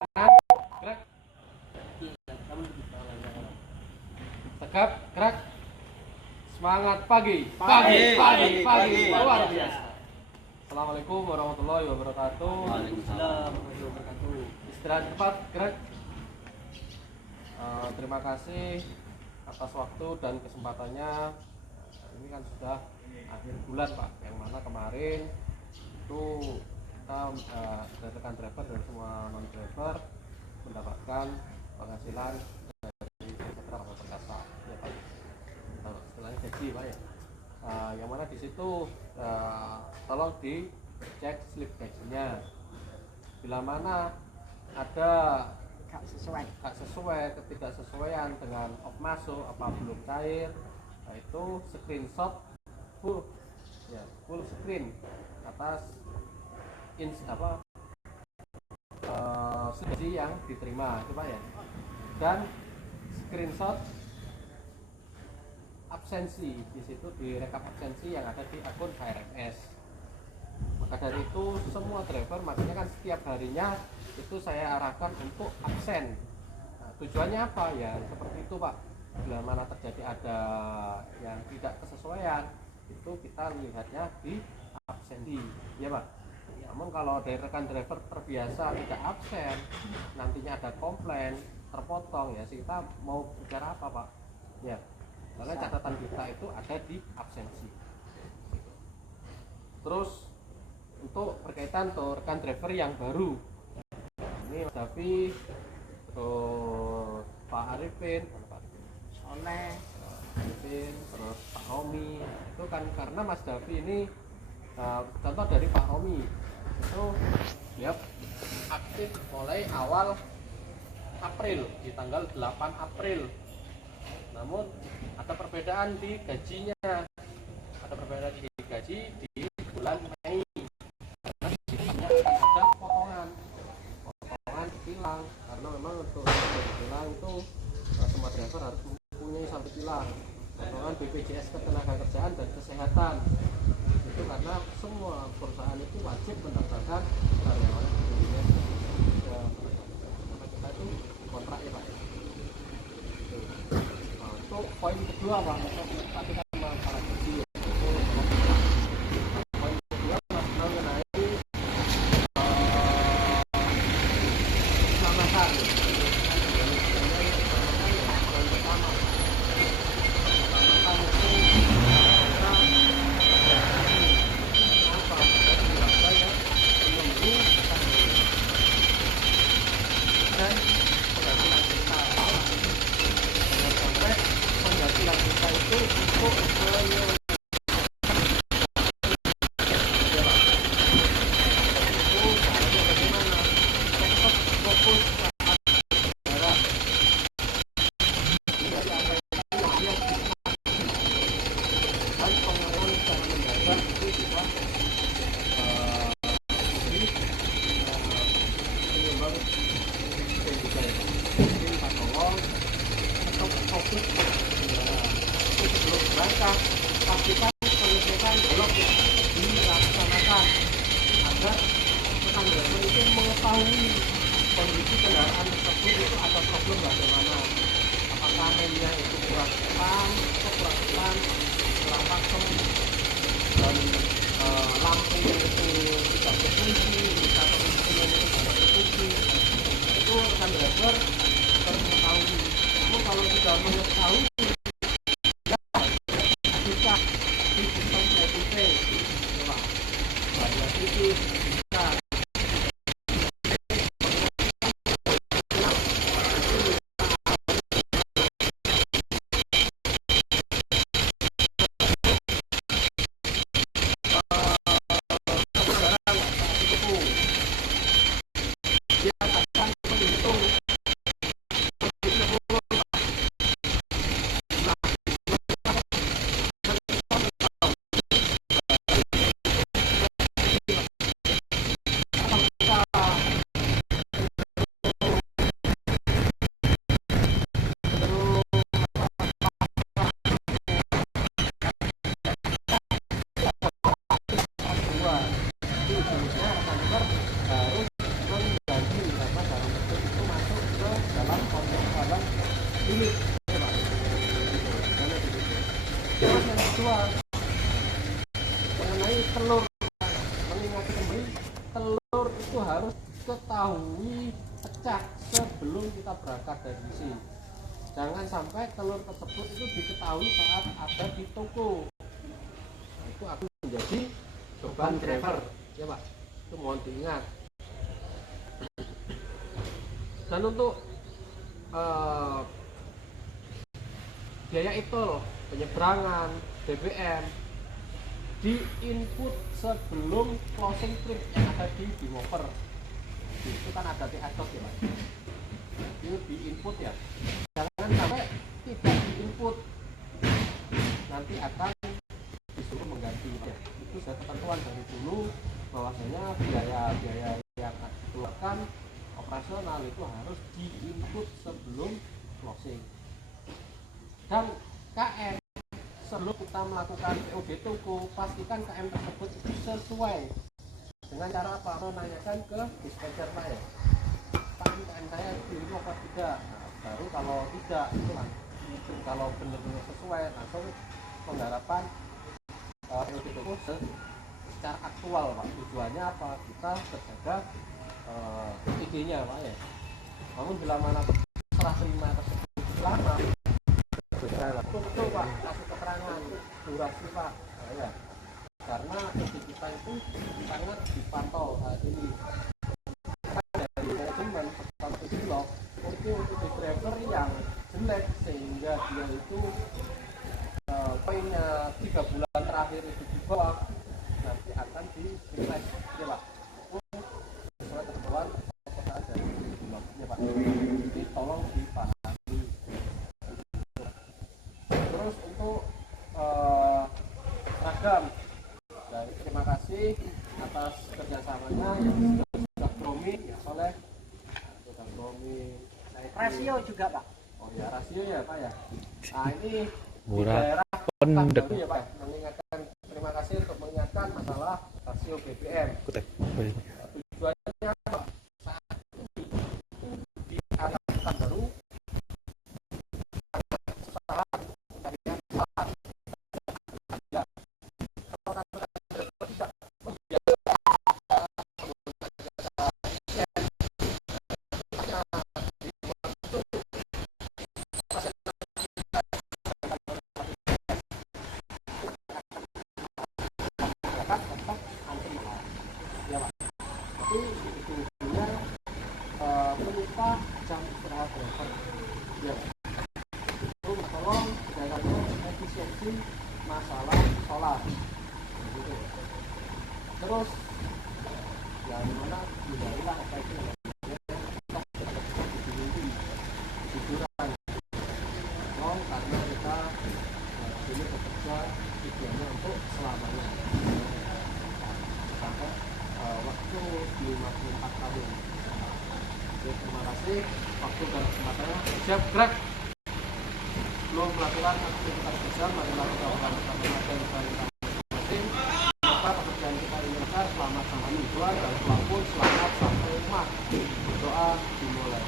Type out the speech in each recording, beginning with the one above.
gerak, tegap, gerak, semangat pagi, luar biasa. Assalamualaikum warahmatullahi wabarakatuh. Waalaikumsalam warahmatullahi wabarakatuh. Istirahat cepat, gerak. Terima kasih atas waktu dan kesempatannya. Ini kan sudah akhir bulan Pak, yang mana kemarin itu kita rekan driver dan semua non driver mendapatkan penghasilan dari setelah perkasa ya Pak, istilahnya gaji Pak ya. Yang mana di situ tolong dicek slip gajinya, bila mana ada Gak sesuai ketidaksesuaian dengan masuk apa belum cair, nah itu screenshot full screen atas gaji yang diterima itu Pak ya, dan screenshot absensi, di situ direkap absensi yang ada di akun HRMS. Maka dari itu semua driver, makanya kan setiap harinya itu saya arahkan untuk absen. Nah, tujuannya apa ya, seperti itu Pak, bila mana terjadi ada yang tidak kesesuaian itu kita lihatnya di absensi ya Pak. Namun kalau dari rekan driver terbiasa tidak absen, nantinya ada komplain terpotong, ya kita mau bicara apa Pak ya, karena catatan kita itu ada di absensi. Terus untuk berkaitan tuh rekan driver yang baru, ini Mas Davi, terus Pak Arifin, Soleh, Arifin, terus Pak Romi, itu kan karena Mas Davi ini contoh dari Pak Romi itu dia aktif mulai awal April, di tanggal 8 April. Namun ada perbedaan di gajinya, ada perbedaan di gaji di bulan Mei, karena sifatnya ada potongan tilang, karena memang untuk tilang itu semua driver harus mempunyai satu tilang, potongan BPJS Ketenagakerjaan dan Kesehatan. Itu karena semua perusahaan itu wajib mendaftarkan karyawan BPJS karena kita itu kontrak ya Pak. Untuk poin kedua Pak, tadi kan masalah gaji ya. Poin kedua mengenai keselamatan. Poin pertama, keselamatan itu apa? Ada yang menunggu dan penghasilan kita. Jangan sampai penghasilan kita itu untuk pastikan pengecekan blok dilaksanakan agar rekan driver itu mengetahui kondisi kendaraan tersebut itu ada problem bagaimana, apakah remnya itu kurang tekan, kurang pakem, dan lampunya itu tidak berfungsi, indikator instrumen itu tidak berfungsi. Itu rekan driver harus mengetahui. Namun kalau sudah mengetahui bisa di sistem PTP, coba banyak itu bisa dia akan menghitung harus ketahui pecah sebelum kita berangkat dari sini. Jangan sampai telur tersebut itu diketahui saat ada di toko. Nah, itu akan menjadi beban driver, ya Pak. Itu mohon diingat. Dan untuk biaya tol, penyeberangan, BBM di input sebelum closing trip yang ada di Bimoper. Itu kan ada di atas ya Pak. Itu di input ya. Jangan sampai tidak di input, nanti akan disuruh mengganti ya. Itu sudah ketentuan dari dulu bahwasanya biaya-biaya yang dikeluarkan operasional itu harus di input sebelum closing. Dan KM sebelum kita melakukan POD toko, pastikan KM tersebut itu sesuai dengan cara apa? Menanyakan ke dispatcher saya, Pak, KM saya itu apa tidak? Nah, baru kalau tidak, itu kan kalau benar-benar sesuai, langsung penggarapan POD toko secara aktual Pak. Tujuannya apa? Kita terjaga idenya Pak ya. Namun bila mana serah terima tersebut lama, betul Pak, kasih keterangan durasi Pak. Nah, ya. Karena ide kita itu sangat dipantau saat ini. Dari manajemen pesan pilot itu untuk driver yang jelek sehingga dia itu poinnya 3 bulan terakhir itu di bawah, nanti akan di replace ya Pak. Sesuai ketentuan perusahaan dari pilotnya Pak. Jadi tolong dipahami. Terus untuk seragam, dari terima kasih atas kerjasamanya yang sudah Bromi ya Soleh, sudah Bromi. Rasio juga Pak. Oh ya, rasio ya Pak ya. Nah ini murah di daerah pendek Baru ya Pak, mengingatkan, terima kasih untuk mengingatkan masalah rasio BBM. Tujuannya apa? Saat ini di atas baru saat tadinya saat ya, kalau tidak ya Pak. Tapi itu punya pelupa jam istirahat driver. Ya Pak. Itu tolong jalannya efisiensi masalah solar. Gitu. Terus yang mana hindarilah apa itu hiburan. Karena kita ini bekerja tujuannya untuk selamanya. Sampai waktu 54 tahun. Oke, terima kasih waktu dan kesempatannya. Siap gerak. Belum melakukan aktivitas kerja, mari lakukan bersama-sama dan masing-masing. Semoga pekerjaan kita ini lancar, selamat sampai tujuan dan pelampun selamat sampai rumah. Doa dimulai.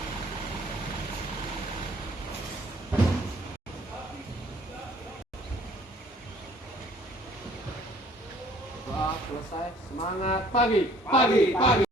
Doa selesai. Semangat pagi, pagi, pagi.